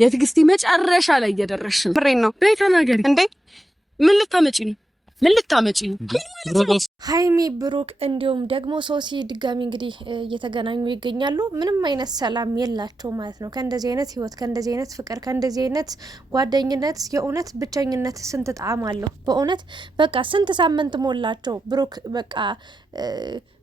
የትግስቴ መጨረሻ ላይ እየደረስሽ ነው። ብሬን ነው በይ ተናገሪ እንዴ! ምን ልታመጪ ነው? ምን ልታመጪ ነው? ሀይሚ ብሩክ እንዲሁም ደግሞ ሶሲ ድጋሚ እንግዲህ እየተገናኙ ይገኛሉ። ምንም አይነት ሰላም የላቸው ማለት ነው። ከእንደዚህ አይነት ህይወት፣ ከእንደዚህ አይነት ፍቅር፣ ከእንደዚህ አይነት ጓደኝነት የእውነት ብቸኝነት ስንት ጣዕም አለው በእውነት በቃ ስንት ሳምንት ሞላቸው። ብሩክ በቃ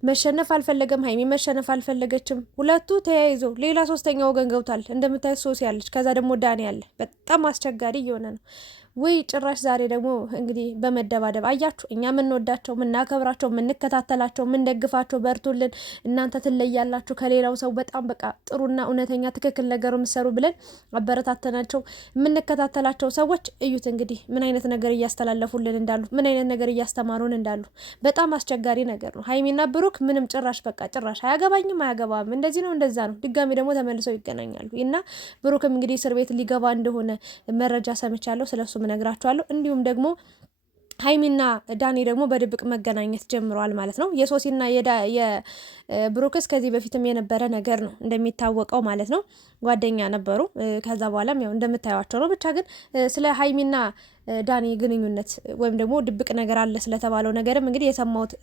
መሸነፍ አልፈለገም፣ ሀይሚ መሸነፍ አልፈለገችም። ሁለቱ ተያይዞ ሌላ ሶስተኛ ወገን ገብቷል። እንደምታዩት ሶሲ ያለች፣ ከዛ ደግሞ ዳኒ ያለ። በጣም አስቸጋሪ እየሆነ ነው። ወይ ጭራሽ ዛሬ ደግሞ እንግዲህ በመደባደብ አያችሁ። እኛ የምንወዳቸው የምናከብራቸው የምንከታተላቸው የምንደግፋቸው በርቱልን፣ እናንተ ትለያላችሁ ከሌላው ሰው በጣም በቃ ጥሩና እውነተኛ ትክክል ነገሩ የምትሰሩ ብለን አበረታተናቸው የምንከታተላቸው ሰዎች እዩት እንግዲህ ምን አይነት ነገር እያስተላለፉልን እንዳሉ፣ ምን አይነት ነገር እያስተማሩን እንዳሉ። በጣም አስቸጋሪ ነገር ነው። ሀይሚና ብሩክ ምንም ጭራሽ በቃ ጭራሽ አያገባኝም አያገባም እንደዚህ ነው እንደዛ ነው። ድጋሚ ደግሞ ተመልሰው ይገናኛሉ እና ብሩክም እንግዲህ እስር ቤት ሊገባ እንደሆነ መረጃ ሰምቻለሁ። ስለሱ ነግራችኋለሁ። እንዲሁም ደግሞ ሀይሚና ዳኒ ደግሞ በድብቅ መገናኘት ጀምረዋል ማለት ነው። የሶሲና የብሩክስ ከዚህ በፊትም የነበረ ነገር ነው እንደሚታወቀው ማለት ነው። ጓደኛ ነበሩ። ከዛ በኋላም ያው እንደምታዩዋቸው ነው። ብቻ ግን ስለ ሀይሚና ዳኒ ግንኙነት ወይም ደግሞ ድብቅ ነገር አለ ስለተባለው ነገርም እንግዲህ የሰማሁት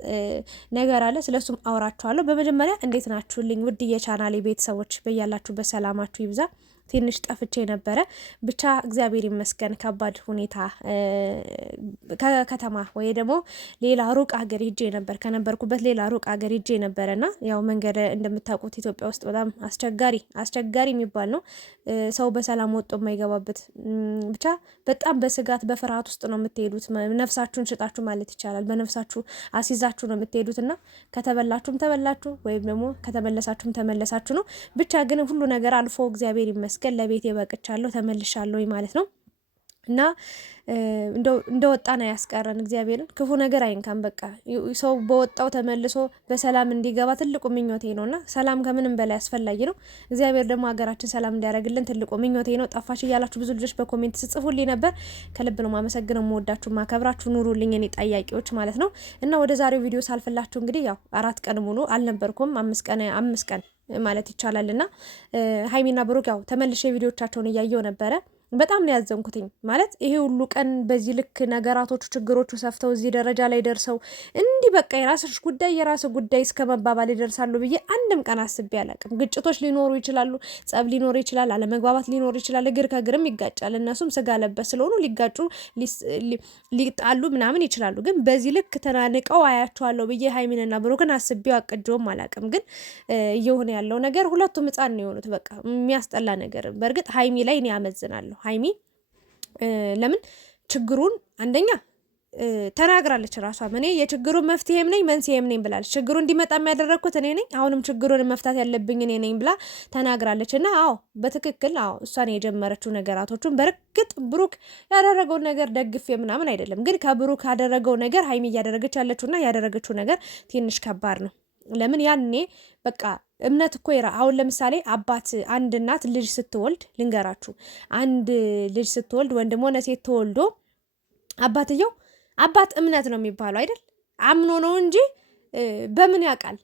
ነገር አለ። ስለሱም አወራችኋለሁ። በመጀመሪያ እንዴት ናችሁልኝ ውድ የቻናሌ ቤተሰቦች? በያላችሁበት ሰላማችሁ ይብዛ። ትንሽ ጠፍቼ ነበረ። ብቻ እግዚአብሔር ይመስገን ከባድ ሁኔታ ከከተማ ወይ ደግሞ ሌላ ሩቅ ሀገር ሄጄ ነበር። ከነበርኩበት ሌላ ሩቅ ሀገር ሄጄ ነበረና ያው መንገድ እንደምታውቁት ኢትዮጵያ ውስጥ በጣም አስቸጋሪ የሚባል ነው። ሰው በሰላም ወጥቶ የማይገባበት ብቻ በጣም በስጋት በፍርሃት ውስጥ ነው የምትሄዱት። ነፍሳችሁን ሽጣችሁ ማለት ይቻላል። በነፍሳችሁ አሲዛችሁ ነው የምትሄዱት እና ከተበላችሁም ተበላችሁ ወይም ደግሞ ከተመለሳችሁም ተመለሳችሁ ነው። ብቻ ግን ሁሉ ነገር አልፎ እግዚአብሔር ይመስገን ለቤት የበቅቻለሁ ተመልሻለሁ ማለት ነው። እና እንደወጣ ነው ያስቀረን። እግዚአብሔርን ክፉ ነገር አይንካም። በቃ ሰው በወጣው ተመልሶ በሰላም እንዲገባ ትልቁ ምኞቴ ነውና ሰላም ከምንም በላይ አስፈላጊ ነው። እግዚአብሔር ደግሞ ሀገራችን ሰላም እንዲያደርግልን ትልቁ ምኞቴ ነው። ጠፋሽ እያላችሁ ብዙ ልጆች በኮሜንት ስጽፉልኝ ነበር። ከልብ ነው ማመሰግነው። መወዳችሁ ማከብራችሁ ኑሩልኝ እኔ ጠያቂዎች ማለት ነው። እና ወደ ዛሬው ቪዲዮ ሳልፈላችሁ እንግዲህ ያው 4 ቀን ሙሉ አልነበርኩም። 5 ቀን ማለት ይቻላል። እና ሀይሚና ብሩክ ያው ተመልሼ ቪዲዮቻቸውን እያየው ነበረ። በጣም ነው ያዘንኩትኝ ማለት ይሄ ሁሉ ቀን በዚህ ልክ ነገራቶቹ ችግሮቹ ሰፍተው እዚህ ደረጃ ላይ ደርሰው እንዲህ በቃ የራስሽ ጉዳይ የራስ ጉዳይ እስከ መባባል ይደርሳሉ ብዬ አንድም ቀን አስቤ አላቅም። ግጭቶች ሊኖሩ ይችላሉ፣ ጸብ ሊኖር ይችላል፣ አለመግባባት ሊኖር ይችላል፣ እግር ከእግርም ይጋጫል። እነሱም ስጋ ለበስ ስለሆኑ ሊጋጩ ሊጣሉ ምናምን ይችላሉ። ግን በዚህ ልክ ተናንቀው አያቸዋለሁ ብዬ ሀይሚንና ብሩክን አስቤው አቅጀውም አላቅም። ግን እየሆነ ያለው ነገር ሁለቱም ሕፃን ነው የሆኑት። በቃ የሚያስጠላ ነገር። በእርግጥ ሀይሚ ላይ እኔ አመዝናለሁ። ሀይሚ ለምን ችግሩን አንደኛ ተናግራለች። ራሷ እኔ የችግሩ መፍትሄም ነኝ መንስኤም ነኝ ብላለች። ችግሩ እንዲመጣ የሚያደረግኩት እኔ ነኝ፣ አሁንም ችግሩን መፍታት ያለብኝ እኔ ነኝ ብላ ተናግራለች። እና አዎ በትክክል አዎ እሷን የጀመረችው ነገራቶቹን በእርግጥ ብሩክ ያደረገውን ነገር ደግፌ ምናምን አይደለም። ግን ከብሩክ ያደረገው ነገር ሀይሚ እያደረገች ያለችውና ያደረገችው ነገር ትንሽ ከባድ ነው። ለምን ያኔ በቃ እምነት እኮ አሁን ለምሳሌ አባት አንድ እናት ልጅ ስትወልድ ልንገራችሁ፣ አንድ ልጅ ስትወልድ ወንድም ሆነ ሴት ተወልዶ አባትየው አባት እምነት ነው የሚባለው አይደል? አምኖ ነው እንጂ በምን ያውቃል?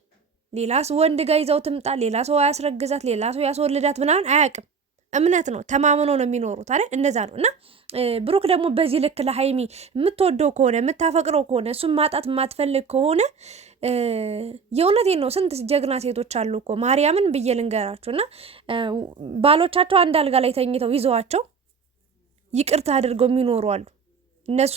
ሌላ ወንድ ጋር ይዘው ትምጣ፣ ሌላ ሰው ያስረግዛት፣ ሌላ ሰው ያስወልዳት ምናምን አያውቅም። እምነት ነው፣ ተማምኖ ነው የሚኖሩት አይደል? እንደዛ ነው። እና ብሩክ ደግሞ በዚህ ልክ ለሀይሚ የምትወደው ከሆነ የምታፈቅረው ከሆነ እሱን ማጣት የማትፈልግ ከሆነ የእውነቴን ነው። ስንት ጀግና ሴቶች አሉ እኮ ማርያምን ብዬ ልንገራችሁ። እና ባሎቻቸው አንድ አልጋ ላይ ተኝተው ይዘዋቸው ይቅርታ አድርገው የሚኖሩ አሉ። እነሱ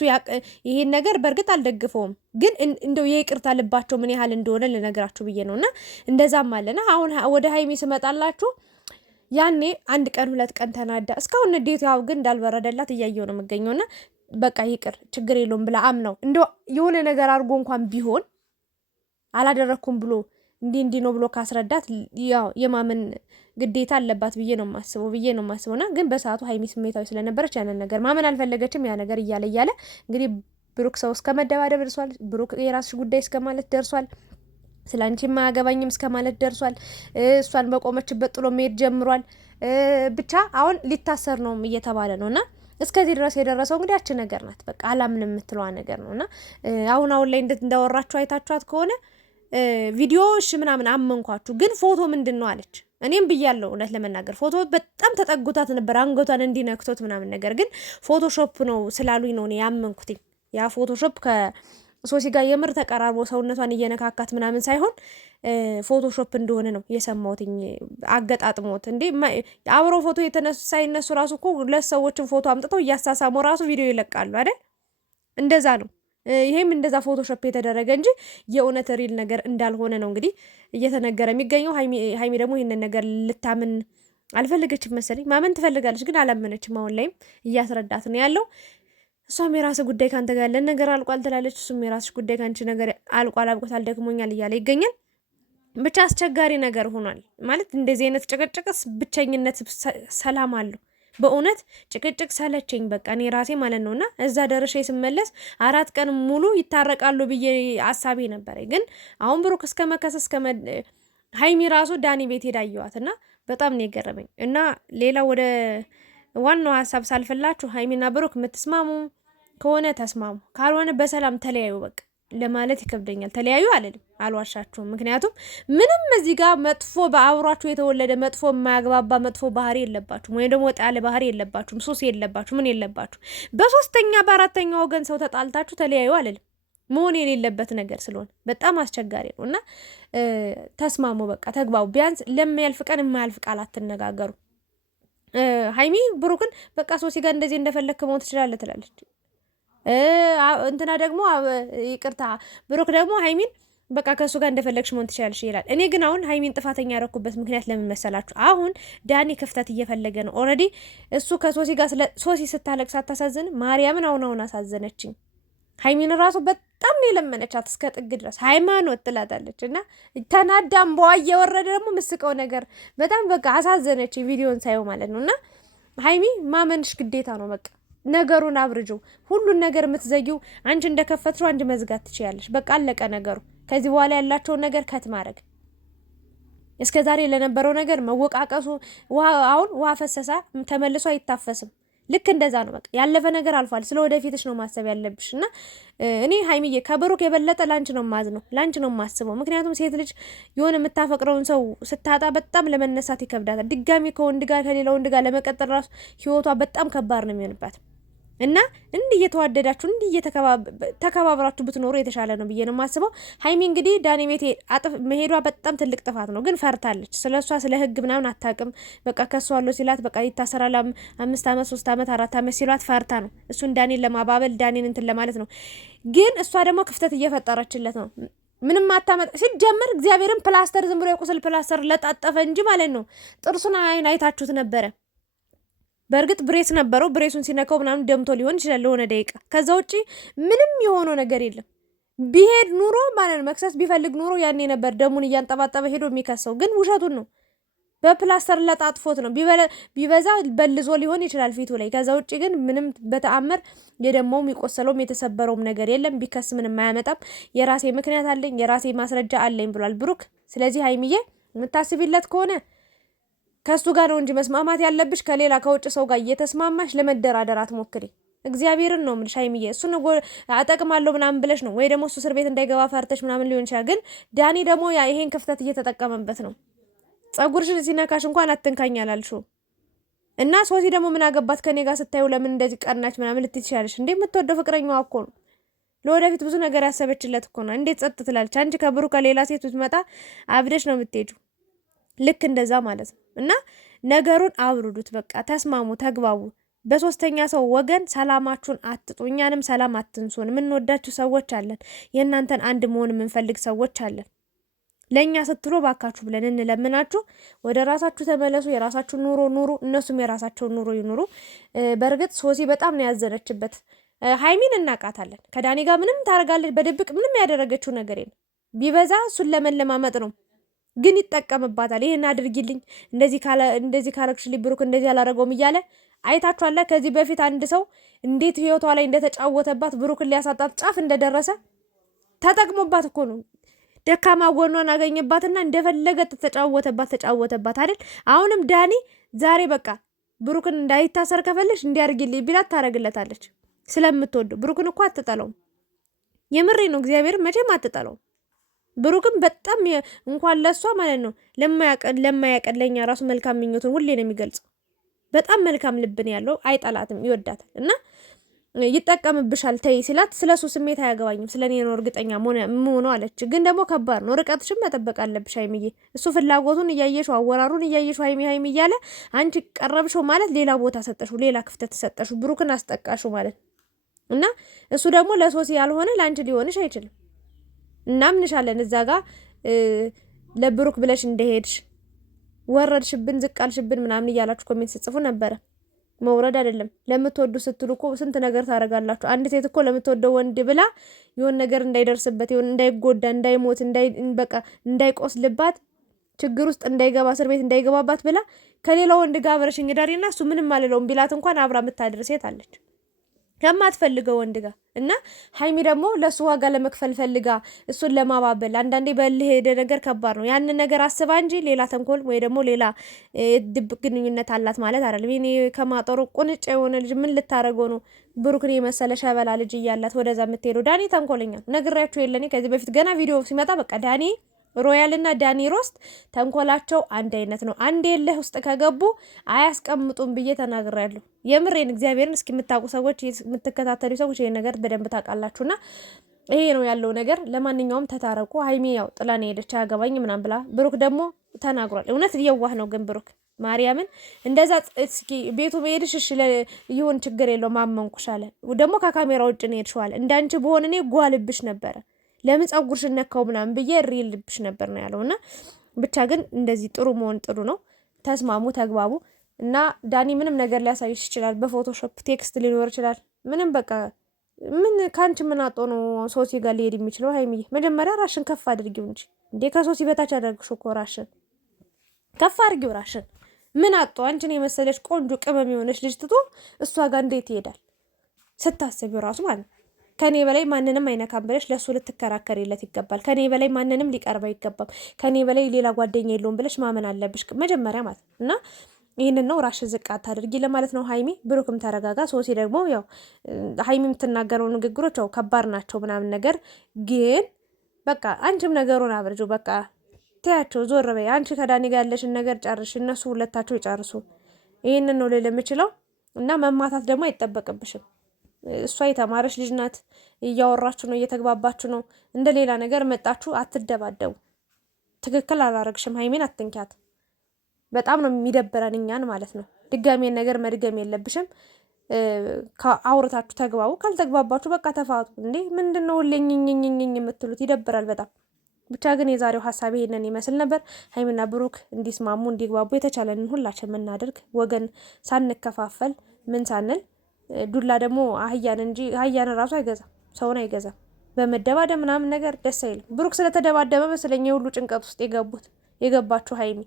ይሄን ነገር በእርግጥ አልደግፈውም፣ ግን እንደው የይቅርታ ልባቸው ምን ያህል እንደሆነ ልነግራችሁ ብዬ ነው። እና እንደዛም አለና አሁን ወደ ሀይሚ ስመጣላችሁ ያኔ 1 ቀን 2 ቀን ተናዳ እስካሁን ንዴቱ ያው ግን እንዳልበረደላት እያየው ነው የምገኘውና በቃ ይቅር ችግር የለውም ብላ አምነው እንደው የሆነ ነገር አድርጎ እንኳን ቢሆን አላደረኩም ብሎ እንዲህ ነው ብሎ ካስረዳት ያው የማመን ግዴታ አለባት ብዬ ነው የማስበውና ግን በሰዓቱ ሀይሚ ስሜታዊ ስለነበረች ያንን ነገር ማመን አልፈለገችም። ያ ነገር እያለ እንግዲህ ብሩክ ሰው እስከ መደባደብ ደርሷል። ብሩክ የራስሽ ጉዳይ እስከ ማለት ደርሷል። ስላንቺ ማያገባኝም እስከ ማለት ደርሷል። እሷን በቆመችበት ጥሎ መሄድ ጀምሯል። ብቻ አሁን ሊታሰር ነው እየተባለ ነውና እስከዚህ ድረስ የደረሰው እንግዲህ ያቺ ነገር ናት። በቃ አላምን የምትለዋ ነገር ነውና አሁን ላይ እንዳወራችሁ አይታችኋት ከሆነ ቪዲዮሽ ምናምን አመንኳችሁ፣ ግን ፎቶ ምንድን ነው አለች። እኔም ብያለሁ እውነት ለመናገር ፎቶ በጣም ተጠጉታት ነበር አንገቷን እንዲነክቶት ምናምን፣ ነገር ግን ፎቶሾፕ ነው ስላሉኝ ነው እኔ ያመንኩትኝ። ያ ፎቶሾፕ ከሶሲ ጋር የምር ተቀራርቦ ሰውነቷን እየነካካት ምናምን ሳይሆን ፎቶሾፕ እንደሆነ ነው የሰማሁትኝ። አገጣጥሞት እንዴ አብሮ ፎቶ የተነሱ ሳይነሱ ራሱ እኮ ሁለት ሰዎችን ፎቶ አምጥተው እያሳሳሙ ራሱ ቪዲዮ ይለቃሉ አይደል? እንደዛ ነው። ይሄም እንደዛ ፎቶሾፕ የተደረገ እንጂ የእውነት ሪል ነገር እንዳልሆነ ነው እንግዲህ እየተነገረ የሚገኘው። ሀይሚ ደግሞ ይህንን ነገር ልታምን አልፈለገችም መሰለኝ። ማመን ትፈልጋለች ግን አላመነችም። አሁን ላይም እያስረዳት ነው ያለው። እሷም የራስ ጉዳይ ካንተ ጋር ያለን ነገር አልቋል ትላለች። እሱም የራስሽ ጉዳይ ካንቺ ነገር አልቋል፣ አብቆታል፣ ደክሞኛል እያለ ይገኛል። ብቻ አስቸጋሪ ነገር ሆኗል ማለት እንደዚህ አይነት ጭቅጭቅስ ብቸኝነት ሰላም አለው። በእውነት ጭቅጭቅ ሰለቸኝ በቃ እኔ ራሴ ማለት ነውና እዛ ደረሼ ስመለስ 4 ቀን ሙሉ ይታረቃሉ ብዬ አሳቤ ነበር። ግን አሁን ብሩክ እስከ መከሰስ ሀይሚ ራሱ ዳኒ ቤት ሄዳየዋት እና በጣም ነው የገረመኝ። እና ሌላ ወደ ዋናው ሀሳብ ሳልፈላችሁ ሀይሚና ብሩክ የምትስማሙ ከሆነ ተስማሙ፣ ካልሆነ በሰላም ተለያዩ። በቃ ለማለት ይከብደኛል። ተለያዩ አልልም፣ አልዋሻችሁም። ምክንያቱም ምንም እዚህ ጋር መጥፎ በአብሯችሁ የተወለደ መጥፎ የማያግባባ መጥፎ ባህሪ የለባችሁም፣ ወይም ደግሞ ወጣ ያለ ባህሪ የለባችሁም፣ ሱስ የለባችሁ፣ ምን የለባችሁ። በሶስተኛ በአራተኛ ወገን ሰው ተጣልታችሁ ተለያዩ አልልም፣ መሆን የሌለበት ነገር ስለሆነ በጣም አስቸጋሪ ነው። እና ተስማሙ፣ በቃ ተግባቡ። ቢያንስ ለሚያልፍ ቀን የማያልፍ ቃል አትነጋገሩ። ሀይሚ ብሩክን በቃ ሶሲ ጋር እንደዚህ እንደፈለክ መሆን ትችላለህ ትላለች። እንትና ደግሞ ይቅርታ ብሩክ ደግሞ ሀይሚን በቃ ከእሱ ጋር እንደፈለግሽ መሆን ትችላለሽ ይላል። እኔ ግን አሁን ሀይሚን ጥፋተኛ ያደረኩበት ምክንያት ለምን መሰላችሁ? አሁን ዳኒ ክፍተት እየፈለገ ነው ኦልሬዲ። እሱ ከሶሲ ጋር ሶሲ ስታለቅስ አታሳዝን? ማርያምን አሁን አሳዘነችኝ። ሀይሚን ራሱ በጣም ነው የለመነቻት እስከ ጥግ ድረስ ሃይማኖት ትላታለች። እና ተናዳም በዋ እየወረደ ደግሞ ምስቀው ነገር በጣም በቃ አሳዘነች ቪዲዮን ሳየው ማለት ነው። እና ሀይሚ ማመንሽ ግዴታ ነው በቃ ነገሩን አብርጁ። ሁሉን ነገር የምትዘጊው አንቺ እንደከፈትሽው አንቺ መዝጋት ትችያለሽ። በቃ አለቀ ነገሩ። ከዚህ በኋላ ያላቸውን ነገር ከት ማድረግ። እስከ ዛሬ ለነበረው ነገር መወቃቀሱ አሁን ውሃ ፈሰሳ ተመልሶ አይታፈስም። ልክ እንደዛ ነው። በቃ ያለፈ ነገር አልፏል። ስለ ወደፊትሽ ነው ማሰብ ያለብሽ። እና እኔ ሀይሚዬ ከብሩክ የበለጠ ላንቺ ነው ማዝነው፣ ላንቺ ነው ማስበው። ምክንያቱም ሴት ልጅ የሆነ የምታፈቅረውን ሰው ስታጣ በጣም ለመነሳት ይከብዳታል። ድጋሚ ከወንድ ጋር ከሌላ ወንድ ጋር ለመቀጠል ራሱ ህይወቷ በጣም ከባድ ነው የሚሆንባት። እና እንዲህ እየተዋደዳችሁ እንዲህ ተከባብራችሁ ብትኖሩ የተሻለ ነው ብዬ ነው የማስበው። ሀይሚ እንግዲህ ዳኒ ቤት መሄዷ በጣም ትልቅ ጥፋት ነው፣ ግን ፈርታለች። ስለሷ ስለ ህግ ምናምን አታውቅም። በቃ ከሷ አለው ሲላት በቃ ይታሰራል 5 ዓመት 3 ዓመት 4 ዓመት ሲሏት ፈርታ ነው። እሱን ዳኒን ለማባበል ዳኒን እንትን ለማለት ነው። ግን እሷ ደግሞ ክፍተት እየፈጠረችለት ነው። ምንም አታመጣ ሲጀምር እግዚአብሔርን ፕላስተር ዝም ብሎ የቁስል ፕላስተር ለጣጠፈ እንጂ ማለት ነው። ጥርሱን አይታችሁት ነበረ። በእርግጥ ብሬስ ነበረው። ብሬሱን ሲነካው ምናምን ደምቶ ሊሆን ይችላል ለሆነ ደቂቃ። ከዛ ውጪ ምንም የሆነው ነገር የለም። ቢሄድ ኑሮ ማለት ነው መክሰስ ቢፈልግ ኑሮ ያኔ ነበር ደሙን እያንጠባጠበ ሄዶ የሚከሰው። ግን ውሸቱን ነው። በፕላስተር ለጣጥፎት ነው። ቢበዛ በልዞ ሊሆን ይችላል ፊቱ ላይ። ከዛ ውጪ ግን ምንም በተአምር የደማውም የቆሰለውም የተሰበረውም ነገር የለም። ቢከስ ምንም አያመጣም። የራሴ ምክንያት አለኝ፣ የራሴ ማስረጃ አለኝ ብሏል ብሩክ። ስለዚህ ሀይሚዬ የምታስቢለት ከሆነ ከሱ ጋር ነው እንጂ መስማማት ያለብሽ ከሌላ ከውጭ ሰው ጋር እየተስማማሽ ለመደራደር አትሞክሪ። እግዚአብሔርን ነው የምልሽ ሀይሚዬ። እሱን አጠቅማለሁ ምናምን ብለሽ ነው ወይ ደግሞ እሱ እስር ቤት እንዳይገባ ፈርተሽ ምናምን ሊሆን ይችላል። ግን ዳኒ ደግሞ ይሄን ክፍተት እየተጠቀመበት ነው። ጸጉርሽን ሲነካሽ እንኳን አትንካኝ አላልሽውም። እና ሶሲ ደግሞ ምን አገባት ከኔ ጋር ስታዩ ለምን እንደዚህ ቀናች ምናምን ልትይ ትችያለሽ። እንዴ የምትወደው ፍቅረኛዋ እኮ ነው። ለወደፊት ብዙ ነገር ያሰበችለት እኮ ነው። እንዴት ጸጥ ትላለች? አንቺ ከብሩ ከሌላ ሴት ብትመጣ አብደሽ ነው የምትሄጂው። ልክ እንደዛ ማለት ነው። እና ነገሩን አብሩዱት፣ በቃ ተስማሙ፣ ተግባቡ። በሶስተኛ ሰው ወገን ሰላማችሁን አትጡ። እኛንም ሰላም አትንሱን። የምንወዳችሁ ሰዎች አለን። የእናንተን አንድ መሆን የምንፈልግ ሰዎች አለን። ለእኛ ስትሎ ባካችሁ ብለን እንለምናችሁ። ወደ ራሳችሁ ተመለሱ። የራሳችሁ ኑሮ ኑሩ፣ እነሱም የራሳቸውን ኑሮ ይኑሩ። በእርግጥ ሶሲ በጣም ነው ያዘነችበት። ሀይሚን እናቃታለን። ከዳኒ ጋር ምንም ታደርጋለች፣ በድብቅ ምንም ያደረገችው ነገር የለም። ቢበዛ እሱን ለመለማመጥ ነው፣ ግን ይጠቀምባታል። ይሄን አድርጊልኝ፣ እንደዚህ ካረግሽልኝ ብሩክ እንደዚህ አላረገውም እያለ አይታችኋል። ከዚህ በፊት አንድ ሰው እንዴት ህይወቷ ላይ እንደተጫወተባት ብሩክን ሊያሳጣት ጫፍ እንደደረሰ ተጠቅሞባት እኮ ነው። ደካማ ጎኗን አገኘባትና እንደፈለገ ተጫወተባት አይደል? አሁንም ዳኒ ዛሬ በቃ ብሩክን እንዳይታሰር ከፈለሽ እንዲያርግልኝ ቢላት ብሩክም በጣም እንኳን ለሷ ማለት ነው ለማያቀለኛ ራሱ መልካም ምኞቱን ሁሌ ነው የሚገልጸው። በጣም መልካም ልብን ያለው አይጠላትም፣ ይወዳታል እና ይጠቀምብሻል ተይ ሲላት ስለሱ ስሜት አያገባኝም ስለኔ ነው እርግጠኛ ሆኖ አለች። ግን ደግሞ ከባድ ነው፣ ርቀትሽም መጠበቅ አለብሽ ሀይሚዬ። እሱ ፍላጎቱን እያየሽው አወራሩን እያየሽው ሀይሚ እያለ አንቺ ቀረብሽው ማለት ሌላ ቦታ ሰጠሽው፣ ሌላ ክፍተት ሰጠሽው፣ ብሩክን አስጠቃሽው ማለት እና እሱ ደግሞ ለሶሲ ያልሆነ ለአንቺ ሊሆንሽ አይችልም። እናምንሻለን እዛ ጋር ለብሩክ ብለሽ እንደሄድሽ ወረድሽብን ዝቃልሽብን ምናምን እያላችሁ ኮሜንት ጽፉ ነበረ። መውረድ አይደለም ለምትወዱ ስትሉ እኮ ስንት ነገር ታደርጋላችሁ። አንድ ሴት እኮ ለምትወደው ወንድ ብላ የሆነ ነገር እንዳይደርስበት፣ የሆነ እንዳይጎዳ፣ እንዳይሞት፣ በቃ እንዳይቆስልባት፣ ችግር ውስጥ እንዳይገባ፣ እስር ቤት እንዳይገባባት ብላ ከሌላ ወንድ ጋር አብረሽ እንግዳሪና እሱ ምንም አልለውም ቢላት እንኳን አብራ የምታድር ሴት አለች ከማትፈልገው ወንድ ጋር እና ሀይሚ ደግሞ ለሱ ዋጋ ለመክፈል ፈልጋ እሱን ለማባበል አንዳንዴ በልህ ሄደ ነገር ከባድ ነው። ያንን ነገር አስባ እንጂ ሌላ ተንኮል ወይ ደግሞ ሌላ ድብቅ ግንኙነት አላት ማለት አይደለም። እኔ ከማጠሩ ቁንጭ የሆነ ልጅ ምን ልታረገው ነው? ብሩክን የመሰለ ሸበላ ልጅ እያላት ወደዛ የምትሄደው ዳኒ ተንኮለኛ ነግራችሁ የለኔ ከዚህ በፊት ገና ቪዲዮ ሲመጣ በቃ ዳኒ ሮያል እና ዳኒ ሮስት ተንኮላቸው አንድ አይነት ነው። አንድ የለህ ውስጥ ከገቡ አያስቀምጡም ብዬ ተናግሬያለሁ። የምሬን እግዚአብሔርን እስኪ የምታውቁ ሰዎች የምትከታተሉ ሰዎች ይሄን ነገር በደንብ ታውቃላችሁና ይሄ ነው ያለው ነገር። ለማንኛውም ተታረቁ። ሀይሚ ያው ጥላን ሄደች አያገባኝ ምናምን ብላ፣ ብሩክ ደግሞ ተናግሯል። እውነት የዋህ ነው ግን ብሩክ ማርያምን እንደዛ እስኪ ቤቱ መሄድሽ እሺ ይሁን ችግር የለውም አመንኩሽ አለ። ደግሞ ከካሜራ ውጭ ነው ሄድሽዋል። እንዳንቺ በሆነ እኔ ጓልብሽ ነበረ ለምን ጸጉርሽን ነካው ምናምን ብዬ ሪልብሽ ነበር ነው ያለውና ብቻ ግን እንደዚህ ጥሩ መሆን ጥሩ ነው። ተስማሙ፣ ተግባቡ እና ዳኒ ምንም ነገር ሊያሳይሽ ይችላል። በፎቶሾፕ ቴክስት ሊኖር ይችላል። ምንም በቃ ምን ካንቺ ምን አጦ ነው ሶሲ ጋር ሊሄድ የሚችለው? ሀይሚዬ መጀመሪያ ራሽን ከፍ አድርጊው እንጂ እንዴ ከሶሲ በታች አደረግሽ እኮ ራሽን ከፍ አድርጊው። ራሽን ምን አጦ አንቺን የመሰለሽ ቆንጆ ቅመም የሆነች ልጅ ትቶ እሷ ጋር እንዴት ይሄዳል? ስታስቢው ራሱ ማለት ነው። ከኔ በላይ ማንንም አይነካም ብለሽ ለሱ ልትከራከሪለት ይገባል። ከኔ በላይ ማንንም ሊቀርበው ይገባም። ከኔ በላይ ሌላ ጓደኛ የለውም ብለሽ ማመን አለብሽ መጀመሪያ ማለት እና ይህንን ነው ራሽን ዝቅ አታድርጊ ለማለት ነው። ሀይሚ ብሩክም ተረጋጋ። ሶሲ ደግሞ ያው ሀይሚ የምትናገረው ንግግሮች ያው ከባድ ናቸው ምናምን ነገር ግን በቃ አንቺም ነገሩን አብርጁ። በቃ ተያቸው፣ ዞር በይ። አንቺ ከዳኒ ጋር ያለሽን ነገር ጨርሽ፣ እነሱ ሁለታቸው ይጨርሱ። ይህንን ነው ልል የምችለው እና መማታት ደግሞ አይጠበቅብሽም። እሷ የተማረች ልጅ ናት። እያወራችሁ ነው፣ እየተግባባችሁ ነው። እንደ ሌላ ነገር መጣችሁ አትደባደቡ። ትክክል አላረግሽም። ሀይሜን አትንኪያት። በጣም ነው የሚደብረን እኛን ማለት ነው። ድጋሜን ነገር መድገም የለብሽም። አውርታችሁ ተግባቡ። ካልተግባባችሁ በቃ ተፋቱ። እንዴ ምንድነው ለኝኝኝኝ የምትሉት? ይደብራል በጣም። ብቻ ግን የዛሬው ሀሳብ ይሄንን ይመስል ነበር። ሀይሚና ብሩክ እንዲስማሙ እንዲግባቡ የተቻለንን ሁላችን የምናደርግ ወገን ሳንከፋፈል ምን ሳንል ዱላ ደግሞ አህያን እንጂ አህያን ራሱ አይገዛም፣ ሰውን አይገዛም። በመደባደብ ምናምን ነገር ደስ አይልም። ብሩክ ስለተደባደበ መስለኝ የሁሉ ጭንቀት ውስጥ የገባችሁ ሀይሚ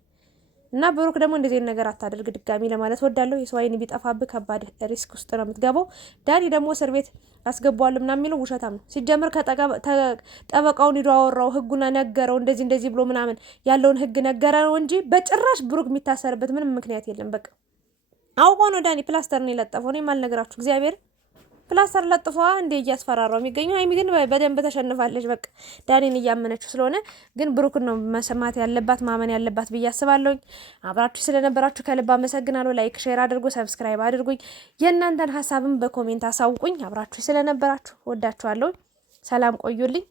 እና ብሩክ ደግሞ እንደዚህ ነገር አታደርግ ድጋሚ ለማለት ወዳለሁ። የሰው አይን ቢጠፋብህ ከባድ ሪስክ ውስጥ ነው የምትገባው። ዳኒ ደግሞ እስር ቤት አስገባዋለሁ ምናምን የሚለው ውሸታም ነው። ሲጀምር ጠበቃውን ሂዶ አወራው፣ ህጉን ነገረው፣ እንደዚህ ብሎ ምናምን ያለውን ህግ ነገረው እንጂ በጭራሽ ብሩክ የሚታሰርበት ምንም ምክንያት የለም። በቃ አውቆ ነው ዳኒ ፕላስተር ነው የለጠፈው። እኔ ማልነግራችሁ እግዚአብሔር ፕላስተር ለጥፏ እንዴ እያስፈራራው የሚገኘው። ሀይሚ ግን በደንብ ተሸንፋለች። በቃ ዳኒን እያመነችው ስለሆነ ግን ብሩክን ነው መስማት ያለባት ማመን ያለባት ብዬ አስባለሁኝ። አብራችሁ ስለነበራችሁ ከልብ አመሰግናለሁ። ላይክ ሼር አድርጉ፣ ሰብስክራይብ አድርጉኝ። የእናንተን ሀሳብም በኮሜንት አሳውቁኝ። አብራችሁ ስለነበራችሁ ወዳችኋለሁ። ሰላም ቆዩልኝ።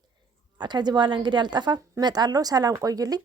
ከዚህ በኋላ እንግዲህ አልጠፋም፣ እመጣለሁ። ሰላም ቆዩልኝ።